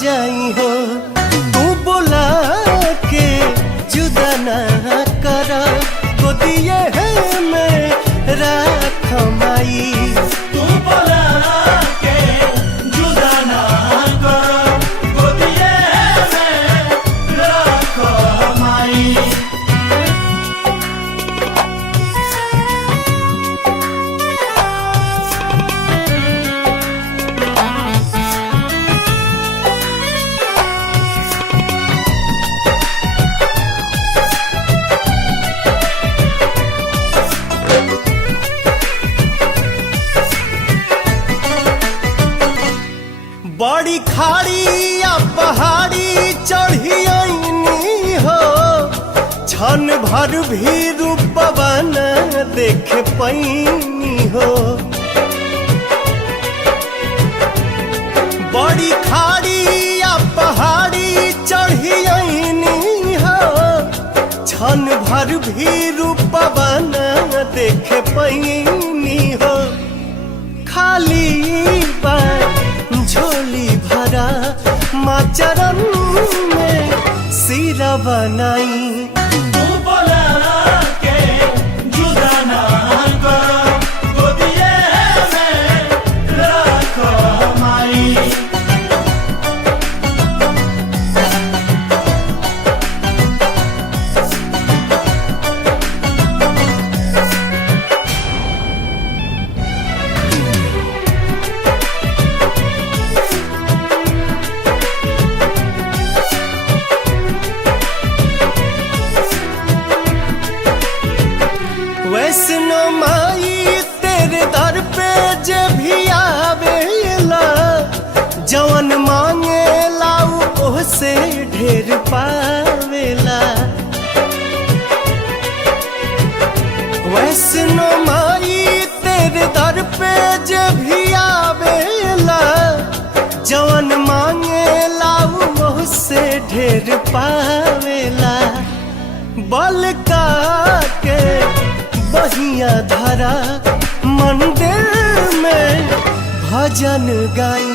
जाई हो। तू बोला के जुदा ना कर, गोदिए है मैं राख माई। तू बोला के जुदा ना कर, गोदिए में राख माई। बड़ी खाड़ी या पहाड़ी चढ़ी आईनी हो, क्षण भर भी रूपवा न देख पैनी हो। बड़ी खाड़ी या पहाड़ी चढ़ी आईनी हो, क्षण भर भी रूपवा न देख पैनी हो। खाली झोली भरा माँ चरण में सिरा बनाई। तू बोला के जुदा ना कर, गोदिए में राख माई। वैष्णो माई तेरे दर पे जे भी आवेला, जवन मांगेला ओसे ढेर पावेला। वैष्णो माई तेरे दर पे जे भी आवेला, जवन मांगेला ओसे ढेर पावेला। बल का के बहिया धरा मंदिर में भजन गाई।